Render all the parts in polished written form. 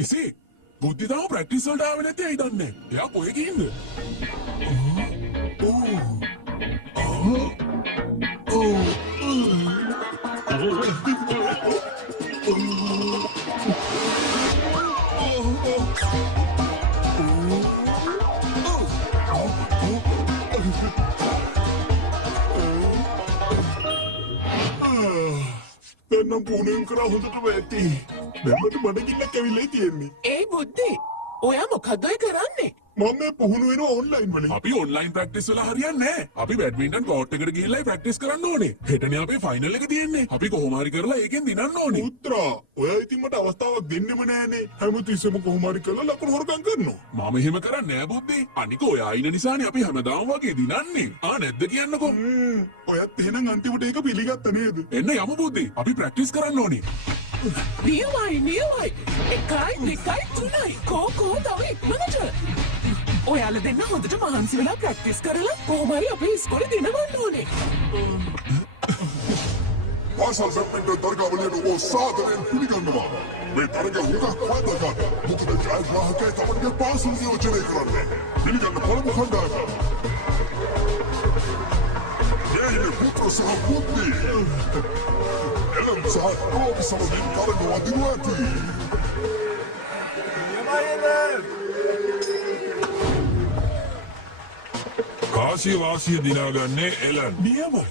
එසේ බුද්ධිතාව ප්‍රැක්ටිස් වලට ආවේ නැති ඇයි දන්නේ? එයා කොහෙ ගිහින්ද? දැන්නම් පුහුණුවෙන් කරා හොඳටම ඇති. දැම්මට බඩගින්නක් ඇවිල්ලා තියෙන්නේ. ඒ බුද්ධි ඔයා මොකද ඔය කරන්නේ? මම මේ පුහුණු වෙනවා ඔන්ලයින් වලින්. අපි ඔන්ලයින් ප්‍රැක්ටිස් වල හරියන්නේ නැහැ. අපි බැඩ්මින්ටන් කෝට් එකට ගිහිල්ලා ප්‍රැක්ටිස් කරන්න ඕනේ. හෙටනේ අපේ ෆයිනල් එක තියෙන්නේ. අපි කොහොම හරි කරලා ඒකෙන් දිනන්න ඕනේ. පුත්‍රා, ඔයා ඉතින් මට අවස්ථාවක් දෙන්නෙම නෑනේ. හැමතිස්සෙම කොහොම හරි කරලා ලකුණු හොරකම් කරනවා. මම එහෙම කරන්නේ නෑ බුද්ධි. අනික ඔයා ඉන්න නිසානේ අපි හැමදාම වගේ දිනන්නේ. නැද්ද කියන්නකෝ. ඔයත් එහෙනම් අන්තිමට ඒක පිළිගත්ත නේද? එන්න යමු බුද්ධි. අපි ප්‍රැක්ටිස් කරන්න ඕනේ. නියමයි 1 2 3 කෝ තව ඉක්මනට. ඔයාලා දෙන්න හොඳට මහන්සි වෙලා ප්‍රැක්ටිස් කරලා කොහොම හරි අපේ ඉස්කෝලේ දිනවන්න ඕනේ. පාසල් බැඩ්මින්ටන් තරගාවලියට ඔබ සාදරයෙන් පිළිගන්නවා. මේ තරගය හුඟක් වැදගත්. මොකද ජයග්‍රාහකයා තමන්ගේ පාසල් නියෝජනය කරන්නේ. පිළිගන්න පළමු කණ්ඩායම. යැයි පුත්‍ර සහ බුද්ධි. එලම් සහ රෝබි සමගින් තරග වදිනු ඇති. කාසිය වාසිය දිනාගන්නේ එලන්. නියමයි.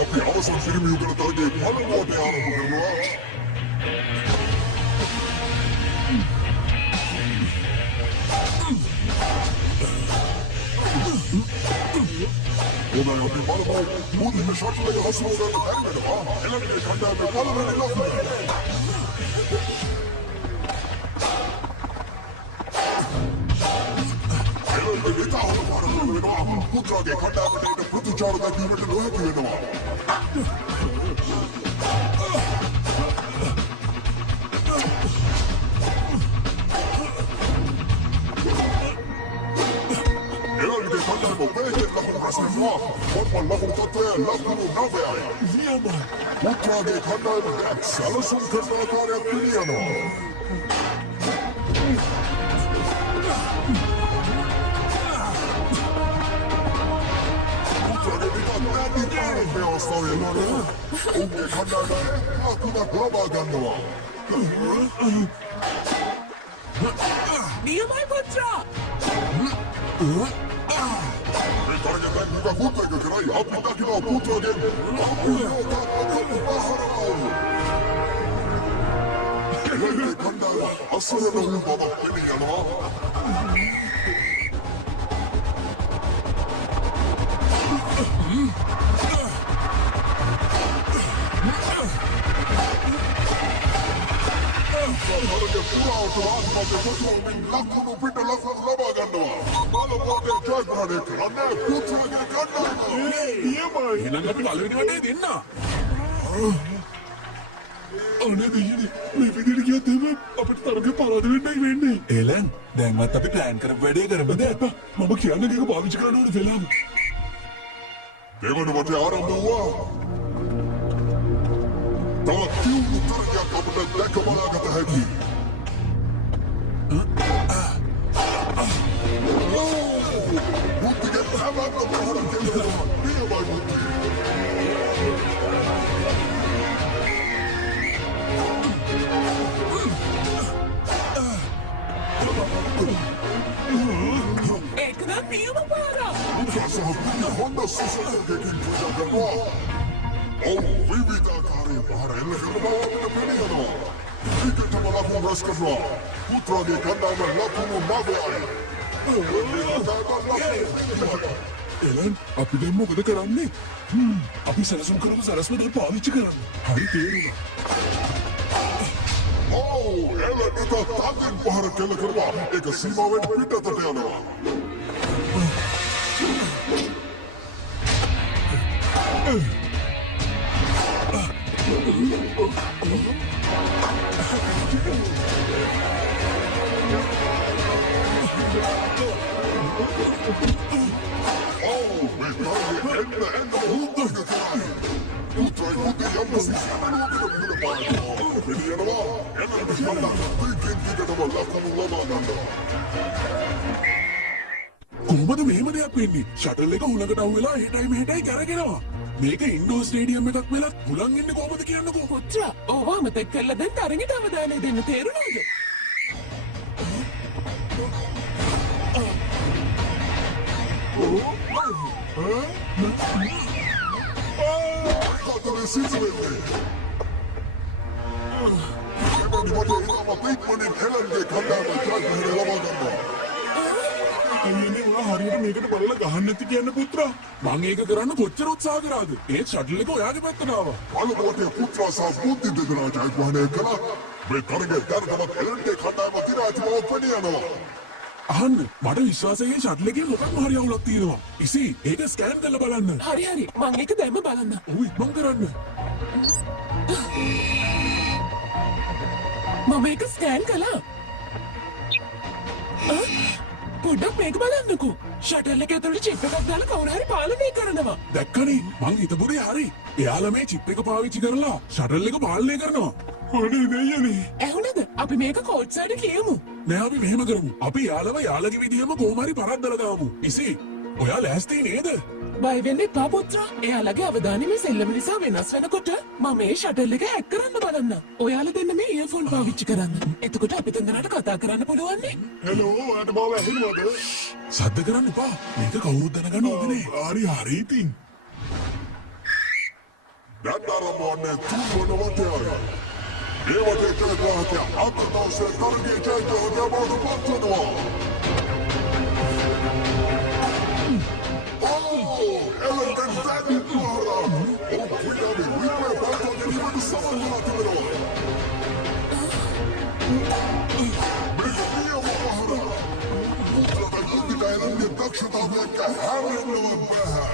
අපි අවසන් සිරිමි යුගල තරගයේ පළමු වටේ ආරම්භ කරනවා. හොඳයි අපි බලමු. මුලින්ම ෂොට් එක හසුරුව ගන්න බැරි වෙනවා. එලන්ගේ කණ්ඩායමේ පළවෙනි ලකුණ. පුත්‍රගේ කණ්ඩායමට ප්‍රතිචාර දක්වීමට නොහැකි වෙනවා. එලන්ගේ කණ්ඩායම වේගෙන් ලකුණු රැස්වෙනවා. පොත්පත් ලකුණු තත්ත්වය ලකුණු 9යි. නියමයි. පුත්‍රගේ කණ්ඩායම සැලසුම් කරන ආකාරයක් පිළියනවා. ඔවුන්ගේ කණ්ඩායම ලකුණක් ලබා ගන්නවා. නියමයි පුත්‍රා. මේ තරගය දැන් හුඟක් උත්සාහ කරයි. අපි දකිනවා පුත්‍රගෙන් එලන්ගේ කණ්ඩායම අසරණ වූ බවක් පිළිගන්නවා. තරගය පුරාවට ආත්මගේ කොටුවමින් ලකුණු පිට ලකුණු ලබා ගන්නවා. බලමුවටේ ජයග්‍රහණය කරන්නේ පුත්‍රගේ කණ්ඩායම. නියමයි. එහෙනම් අපි පළවෙනි වටේ දෙන්න. අනේ දෙයියනේ මේ විදිහට ගියත් එහෙම අපිට තරගය පරාද වෙන්නයි වෙන්නේ. එලන් දැන්වත් අපි ප්ලෑන් කරපු වැඩේ කරමුද? මම කියන්නේ මේක පාවිච්චි කරන්න ඕනේ වෙලාව. දෙවන වටේ ආරම්භ වුණා. තවත් තියුණු තරගයක් අපිට දැක බලාගත හැකි. බුද්ධිගේ ප්‍රාමණ ප්‍රහාර දෙන්නවා. නියමයි බුද්ධි. ඒක නම් නියම පාරක්. පුත්‍ර සහ බුද්ධි හොඳ සුසුකකින් පූජා කරනවා. විවිධාකාරයේ පහර එල්ල කරන බව අපිට පිළිගන්නවා. ක්‍රිකට්ම ලකුණු රැස් කරනවා. පුත්‍රගේ කණ්ඩායම ලකුණු 9යි. එලන් අපි දැන් මොකද කරන්නේ? අපි සැලසුම් කරපු සරස්ව දැන් පාවිච්චි කරන්න. හරි තේරුණා. එලන් එක තදින් පහර කෙල කරනවා. ඒක සීමාවෙන් පිටතට යනවා. යම් විශ්වාසනවකට මුල පානවා. එළියනවා. එනකොට කණ්ඩායම දිගටම ලකුණු ලබා ගන්නවා. කොහොමද මෙහෙම දෙයක් වෙන්නේ? ෂටල් එක හුලකට අවු වෙලා හෙටයි මෙහෙටයි කරගෙනවා. මේක ඉන්ඩෝර් ස්ටේඩියම් එකක් වෙලත් හුලන් ඉන්නේ කොහොමද කියන්නකෝ. පුත්‍රා ඕවා අමතක කළා දැන් තරගෙට අවධානය දෙන්න තේරුණාද? Katsotaan sisälle. Emani vate ilama Batemanin Helenge කණ්ඩායම ජයග්‍රහණය ලබා ගන්නවා. අයියනේ ඔයා හරියට මේකට බලලා ගහන්න නැති කියන්න පුත්‍රා. මං ඒක කරන්න කොච්චර උත්සාහ කරාද? ඒත් ෂටල් එක ඔයාගේ පැත්තට ආවා. පළමුවටේ පුත්‍රා සහ බුද්ධි දෙදෙනා ජයග්‍රහණය කළා. මේ තරගයේ දැනටමත් Helenge කණ්ඩායම තිරාජ් බව පෙනී යනවා. අහන්න මට විශ්වාසයෙන් ෂටල් එකේ මොකක්ම හරි අවුලක් තියෙනවා. ඉසි ඒක ස්කෑන් කරලා බලන්න. හරි මං ඒක දැම්ම බලන්න. උයි මං කරන්න. මම ඒක ස්කෑන් කළා. පොඩ්ඩක් මේක බලන්නකෝ. ෂටල් එක ඇතුළේ චිප් එකක් දාලා කවුරු හරි පාලනය කරනවා. දැක්කනේ මං හිතපු දේ හරි. එයාලා මේ චිප් එක පාවිච්චි කරලා ෂටල් එක පාලනය කරනවා. අනේ දෙයනේ. ඇහුණද? අපි මේක කෝච් සයිඩ් කියමු. නෑ අපි මෙහෙම කරමු. අපි යාළුවා යාළුවගේ විදිහම කොහොම හරි පරද්දලා දාමු. ඉසි ඔයා ලෑස්ති නේද? බය වෙන්න එපා පුත්‍රා. එයාලගේ අවධානය මේ සෙල්ලම නිසා වෙනස් වෙනකොට මම මේ ෂටල් එක හැක් කරන්න බලන්න. ඔයාලා දෙන්න මේ ඉයර්ෆෝන් පාවිච්චි කරන්න. එතකොට අපි දෙන්නාට කතා කරන්න පුළුවන් නේ. හෙලෝ ඔයාට මාව ඇහෙනවද? සද්ද කරන්න එපා. මේක කවුරුත් දැනගන්න ඕනේ. හරි ඉතින්. දැන් ආරම්භවන්නේ තුන්වන වටයයි. ඒ වටේ ජයග්‍රාහකයා අන්තර්ජාලයේ තරගයේ ජයග්‍රාහකයා බවට පත්වනවා. Elenden Daniel Mahara. Okuyami Wimwe Bato Denimadu Samantha Timero. Megamiya Mahara. Mutlaka Yundika Elende Dakshata Veka Hamren Baha.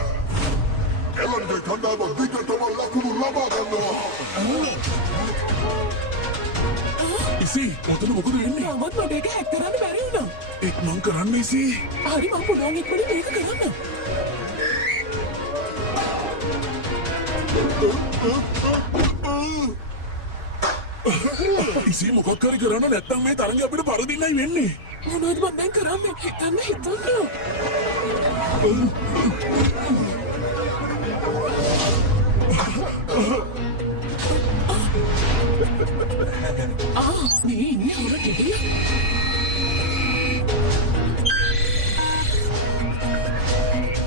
Elende Kandava Digatama Lakunu Lama Ganwa. ඉසි ඔතන මොකද වෙන්නේ? මමත් මට ඒක හැක් කරන්න බැරි වුණා. එක් මං කරන්න ඉසි. හරි මම පුළුවන් ඉක්මනට මේක කරන්න. ඉසි මොකක් හරි කරන්න නැත්නම් මේ තරඟය අපිට පරදින්නයි වෙන්නේ. මොනවද මම දැන් කරන්නේ? හිතන්න. මේ ඉන්නේ හොර ටිකේ.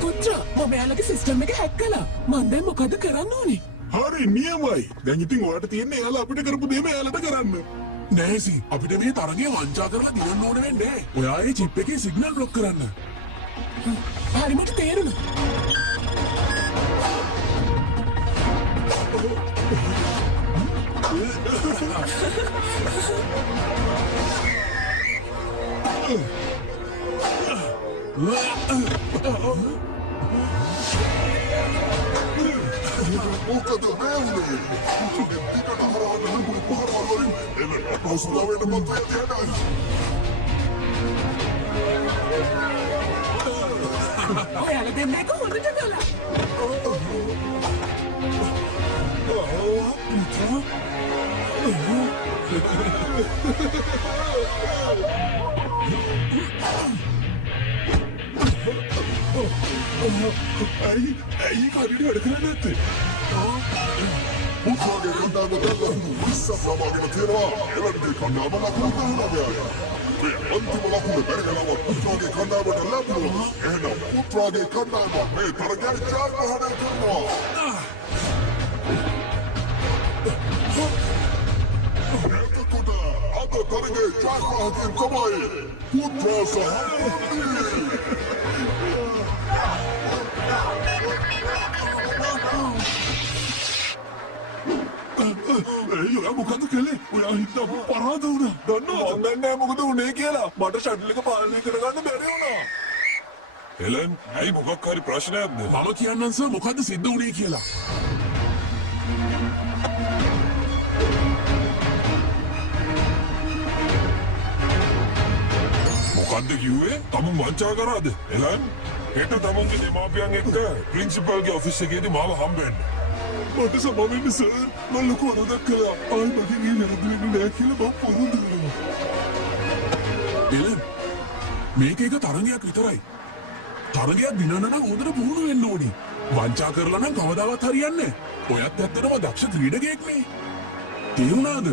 පුත්‍රා මම එයාලගේ සිස්ටම් එක හැක් කළා. මම දැන් මොකද කරන්න ඕනේ? හරි නියමයි. දැන් ඉතින් ඔයාලට තියෙන්නේ එයාලා අපිට කරපු දේම එයාලට කරන්න. නෑසි අපිට මේ තරගය වංචා කරලා දිනන්න ඕන වෙන්නේ. ඔයා ඒ චිප් එකේ සිග්නල් බ්ලොක් කරන්න. හරි මට තේරුණා. Moka de Velde. Diga de Harada Hubul Baharain. Ele Pasulawe de Montana. ඔයාලා දැන් මේක හොඳට කළා. ඇයි කාරියට වැඩ කරන්නේ නැත්තේ? Putrage kandava dalla Wissa Flamagina Tira. Elende kandava lakunu Tahanavaya. Antima lakunu Bergalawa Putrage kandava dalla Ena Putrage kandava me Taragari Jayagrahane Karnawa. Etakota Ada Tarage Jayagrahakin Tamai. Putra Sahamundi. ඔයා මොකද කළේ? ඔයා හිතා පරාද වුණා. දන්නවද? මම දන්නේ නැහැ මොකද වුනේ කියලා. මට ෂටල් එක පාලනය කරගන්න බැරි වුණා. එලන් ඇයි මොකක් හරි ප්‍රශ්නයක්ද? මම කියන්නම් සර් මොකද්ද සිද්ධ වුනේ කියලා. මොකද්ද කිව්වේ? තමුන් වංචා කරාද? එලන් හෙට තමුන්ගේ දෙමාපියන් එක්ක ප්‍රින්සිපල්ගේ ඔෆිස් එකේදී මාව හම්බෙන්න. මට සමා වෙන්න සර්. මම ලොකු වරදක් කළා. ආයි මගේ මේ වැරදි වෙන්නේ නෑ කියලා මම පොරොන්දු වෙනවා. එලන් මේක එක තරගයක් විතරයි. තරගයක් දිනන්න නම් හොඳට පුහුණු වෙන්න ඕනි. වංචා කරලා නම් කවදාවත් හරියන්නේ නෑ. ඔයත් ඇත්තටම දක්ෂ ක්‍රීඩකයෙක් නේ. තේරුණාද?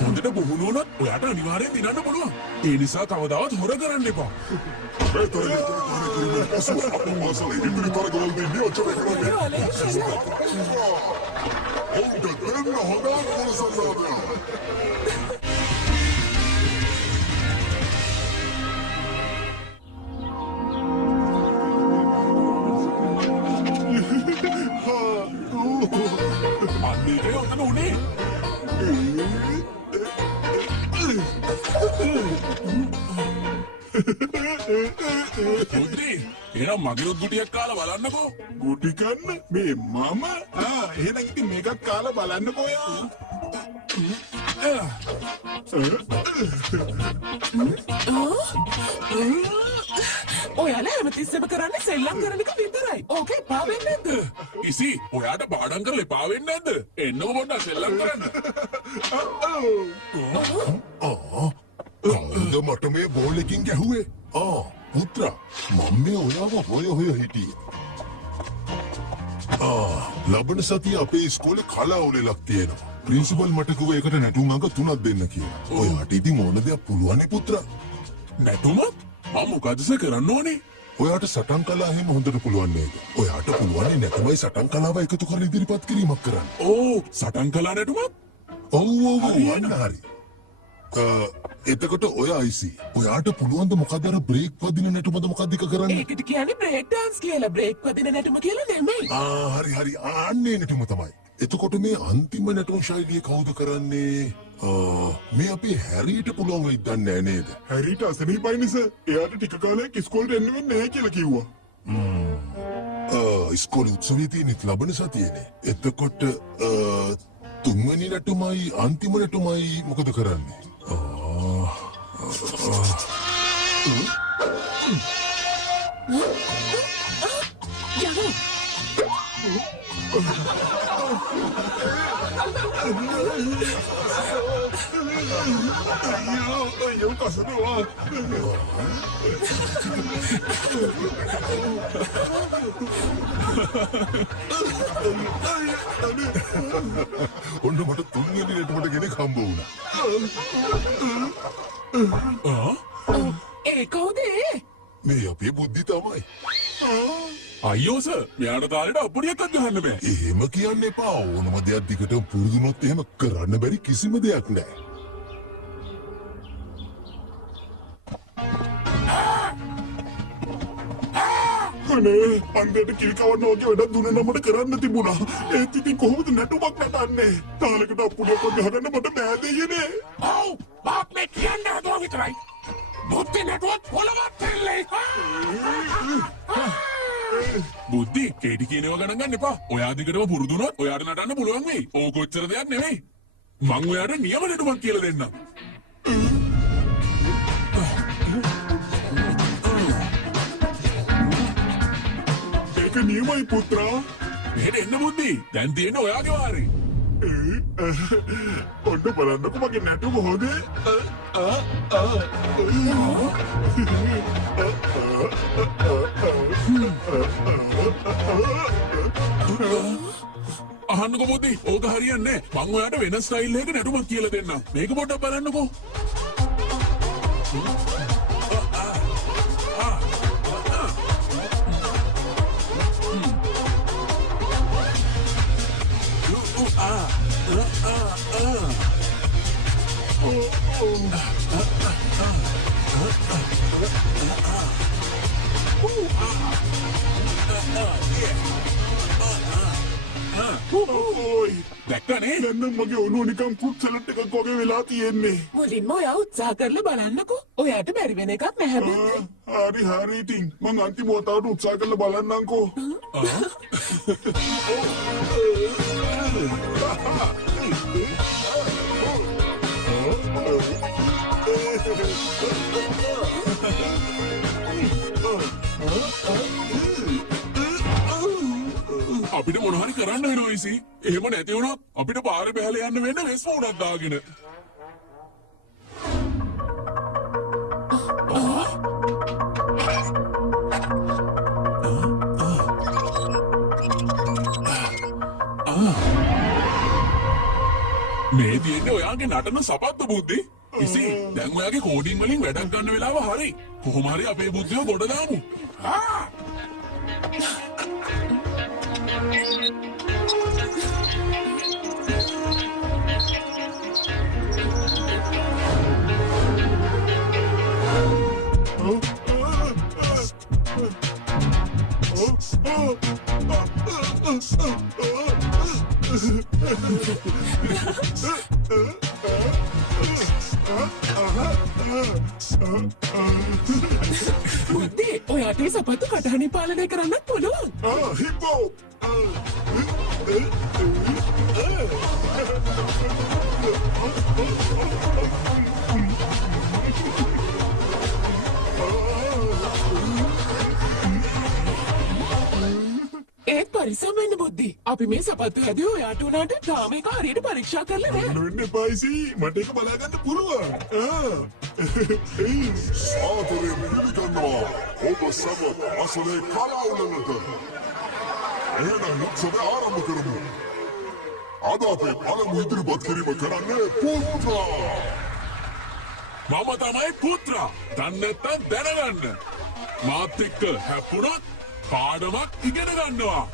හොඳට පුහුණු වුණොත් ඔයාට අනිවාර්යෙන් දිනන්න පුළුවන්. ඒ නිසා කවදාවත් හොර කරන්න එපා. මේ තරගේ කිරීමෙන් පසු අපේ මාසලේ ඉදිරි තරගවලදී නියෝජනය කරන්නේ. ඔවුන්ට දෙන්න හොඳ පොරසන්නාදයක්. අන්නේකේ ඔතන උනේ. පුද්දී එහෙනම් මගේත් ගුටියක් කාලා බලන්නකෝ. ගුටි කන්න මේ මම එහෙනම් ඉතින් මේකත් කාලා බලන්නකෝ යා. ඔයාලා හැමතිස්සෙම කරන්නේ සෙල්ලම් කරන එක විතරයි. ඕකේ එපා වෙන්නේ නැද්ද? ඉසි ඔයාට පාඩම් කරලා එපා වෙන්නේ නැද්ද? එන්නකො පොඩ්ඩක් සෙල්ලම් කරන්න. කවුද මට මේ බෝල් එකකින් ගැහුවේ? පුත්‍රා මම මේ ඔයාව හොය හිටියේ. ලබන සතිය අපේ ඉස්කෝලේ කලා උළෙලක් තියෙනවා. ප්‍රින්සිපල් මට කිව්වා ඒකට නැටුම් අංක 3ක් දෙන්න කියලා. ඔයාට ඉතින් ඕන දෙයක් පුළුවන් නේ පුත්‍රා. නැටුමක්? මම මොකදස කරන්න ඕනේ? ඔයාට සටන් කලා එහෙම හොඳට පුළුවන් නේද? ඔයාට පුළුවන් නැතමයි සටන් කලාව එකතු කරලා ඉදිරිපත් කිරීමක් කරන්න. ඕ සටන් කලා නැටුමක්? ඔව් අන්න හරි. එතකොට ඔය අයිසි ඔයාට පුළුවන්ද මොකද අර බ්‍රේක් වදින නැටුමද මොකක්ද එක කරන්න? ඒකට කියන්නේ බ්‍රේක් ඩාන්ස් කියලා. බ්‍රේක් වදින නැටුම කියලා නෙමෙයි. හරි අන්නේ නැටුම තමයි. එතකොට මේ අන්තිම නැටුම් ශෛලිය කවුද කරන්නේ? මේ අපේ හැරීට පුළුවන් වෙයිද දන්නේ නේද? හැරීට අසනීපයි සර්. එයාට ටික කාලයක් ඉස්කෝලේට එන්න වෙන්නේ නැහැ කියලා කිව්වා. ඉස්කෝලේ උත්සවයේ තියෙන ලබන සතියේනේ. එතකොට තුන්වෙනි නැටුමයි අන්තිම නැටුමයි මොකද කරන්නේ? Eu caso do ar. ඔන්න මට තුන්වෙනි නැටුමට කෙනෙක් හම්බ වුණා. ඒ කවුද ඒ? මේ අපේ බුද්ධි තමයි. අයියෝ සර් මෙයාට තාලෙට අප්පුඩියක්වත් ගහන්න බෑ. එහෙම කියන්න එපා. ඕනම දෙයක් දිගට පුරුදුනොත් එහෙම කරන්න බැරි කිසිම දෙයක් නැහැ. අනේ අන්දයට කිරි කවන්න වගේ වැඩක් දුන්න මට කරන්න තිබුණා. ඒත් ඉතින් කොහොමද නැටුමක් නටන්නේ? තාලෙකට අප්පුඩියක්වත් ගහන්න මට බෑ දෙයනේ. ඔව් බාප් මේ කියන්නේ හදෝ විතරයි. බුද්ධි නැටුවත් පොළවත් තෙල්ලේ. බුද්ධි කේටි කියනවා ගණන් ගන්න එපා. ඔයා දිගටම පුරුදු වුණොත් ඔයාට නටන්න පුළුවන් වෙයි. ඕක කොච්චර දෙයක් නෙවෙයි. මං ඔයාට නියම නටුමක් කියලා දෙන්නම්. ඒක නියමයි පුත්‍රා. මෙහෙට එන්න බුද්ධි. දැන් තියෙන ඔයාගේ වාරේ. ඔන්න බලන්නකො මගේ නැටුම හොදේ. අහන්නකො බුද්ධි ඕක හරියන්නේ නැහැ. මං ඔයාට වෙන ස්ටයිල් එකක නැටුමක් කියලා දෙන්නම්. මේක පොඩ්ඩක් බලන්නකෝ. දැක්කනේ දැන් මගේ ඔළුව නිකන් ෆුට් සලඩ් එකක් වගේ වෙලා තියෙන්නේ. මුලින්ම ඔයා උත්සාහ කරලා බලන්නකෝ. ඔයාට බැරි වෙන එකක් නැහැ බුද්ධි. හරි ඉතින් මං අන්තිම වතාවට උත්සාහ කරලා බලන්නම්කෝ. අපිට මොනවා හරි කරන්න වෙනවා ඉසි. එහෙම නැති වුණොත් අපිට පාරේ බහැලා යන්න වෙන්නේ වෙස්ම උඩක් දාගෙන. මේ තියෙන්නේ ඔයාගේ නටන සපත්තු බුද්ධි. ඉසි දැන් ඔයාගේ කෝඩින් වලින් වැඩක් ගන්න වෙලාව හරි. කොහොම හරි අපේ බුද්ධිය ගොඩ දාමු. බුද්ධි ඔයාට ඒ සපත්තු කටහඬින් පාලනය කරන්නත් පුළුවන්. Hippo! ඒත් පරිස්සම් වෙන්න බුද්ධි. අපි මේ සපත්තු හැදුවේ ඔයාට උනාට තාම ඒක හරියට පරීක්ෂා කරලා නැහැ. වෙන්න පායිසි මට ඒක බලාගන්න පුළුවන්. සාදරයෙන් පිළිගන්නවා ඔබ සම අසලේ කලාවලට. එහෙනම් උත්සවය ආරම්භ කරමු. අද අපේ පළමු ඉදිරිපත් කිරීම කරන්නේ පුත්‍රා. මම තමයි පුත්‍රා. දන්නේ නැත්නම් දැනගන්න. මාත් එක්ක හැප්පුණත් පාඩමක් ඉගෙන ගන්නවා.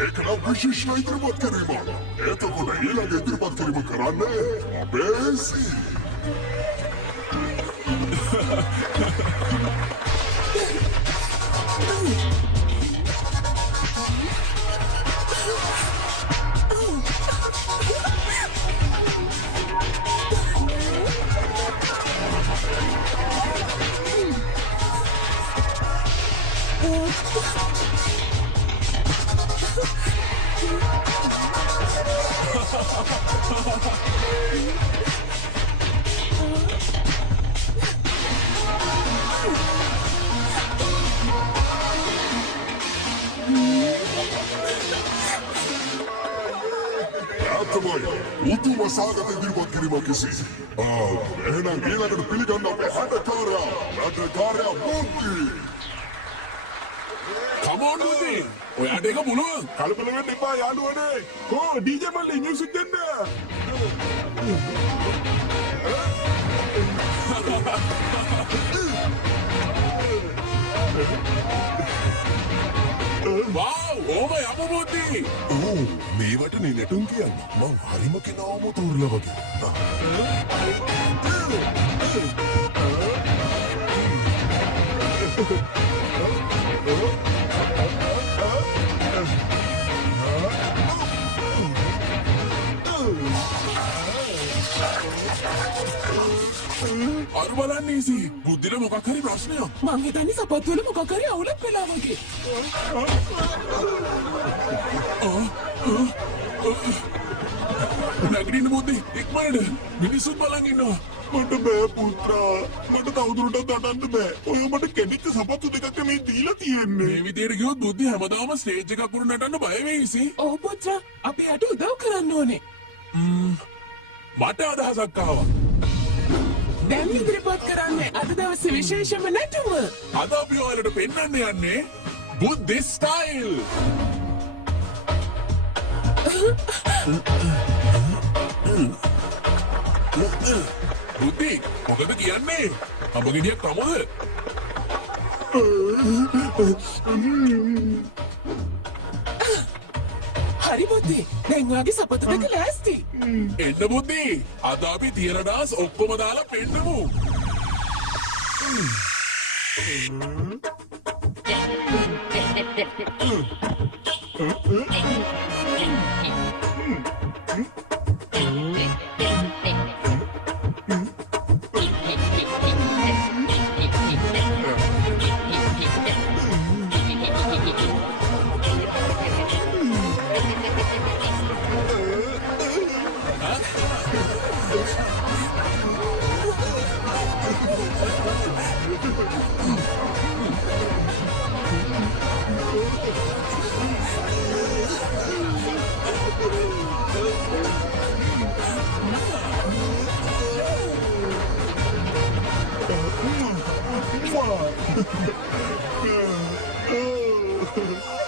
ඒක නම් විශේෂ ඉදිරිපත් කිරීමක්. එතකොට ඊළඟ ඉදිරිපත් කිරීම කරන්නේ අපේසි. උතුම සාගත ඉදිරිපත් කිරීමක් කෙසේ. එහෙනම් ඊළඟට පිළිගන්න අපේ හඬකාරයා බුද්ධි. Come on බුද්ධි. ඔයාට ඒක පුළුවන්. කලබල වෙන්න එපා යාළුවනේ. DJ මල්ලි මියුසික් දෙන්න. Wow, ඕම යමු බුද්ධි. මේවට නැටුම් කියන්නේ මං හරිම කෙනාවම තෝරලා වගේ. අර බලන්න ඉසි. බුද්ධිට මොකක් හරි ප්‍රශ්නයක්. මං හිතන්නේ සපත්තු වල මොකක් හරි අවුලක් වෙලා වගේ. නැගිටින්න බුද්ධි. ඉක්මනට. මිනිස්සුත් බලන් ඉන්නවා. මට බෑ පුත්‍රා. මට තවදුරටත් නටන්න බෑ. ඔය මට කැඩිච්ච සපත්තු දෙකක් මේ දීලා තියෙන්නේ. මේ විදියට ගියොත් බුද්ධි හැමදාම ස්ටේජ් එකක් උඩ නටන්න බය වෙයි ඉසි. ඔව් පුත්‍රා අපි යට උදව් කරන්න ඕනේ. මට අදහසක් ආවා. දැන් ඉදිරිපත් කරන්නේ අද දවසේ විශේෂම නැටුම. අද අපි ඔයාලට පෙන්වන්න යන්නේ බුද්ධි ස්ටයිල්. බුද්ධි මොකද කියන්නේ? අඹ ගෙඩියක් කමද? හරි හරි බුද්ධි. දැන් ඔයාගේ සපත්තු දෙක ලෑස්ති. එන්න බුද්ධි අද අපි තියෙන ඩාස් ඔක්කොම දාලා පෙන්නමු.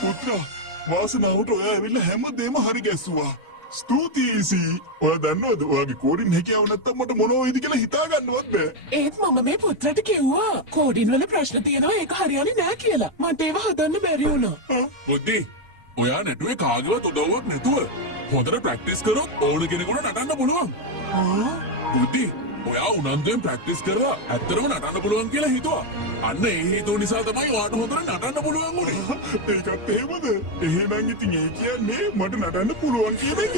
පුත්‍රා වාසනාවට ඔයා ඇවිල්ලා හැමදේම හරි ගැස්සුවා. ස්තුතියි. ඔයා දන්නවද ඔයාගේ කෝඩින් හැකියාව නැත්තම් මට මොනව වෙයිද කියලා හිතා ගන්නවත් බෑ. ඒත් මම මේ පුත්‍රට කිව්වා කෝඩින් වල ප්‍රශ්න තියෙනවා ඒක හරියන්නේ නෑ කියලා. මට ඒව හදන්න බැරි වුණා. බුද්ධි ඔයා නැටුවේ කාගේවත් උදව්වක් නැතුව හොඳට ප්‍රැක්ටිස් කරොත් ඕන කෙනෙකුට නටන්න පුළුවන්. බුද්ධි ඔයා උනන්දුවෙන් ප්‍රැක්ටිස් කරලා ඇත්තටම නටන්න පුළුවන් කියලා හිතුවා. අන්න ඒ හේතුව නිසා තමයි ඔයාට හොඳට නටන්න පුළුවන් උනේ. ඒකත් එහෙමද? එහෙනම් ඉතින් ඒ කියන්නේ මට නටන්න පුළුවන් කියන එක.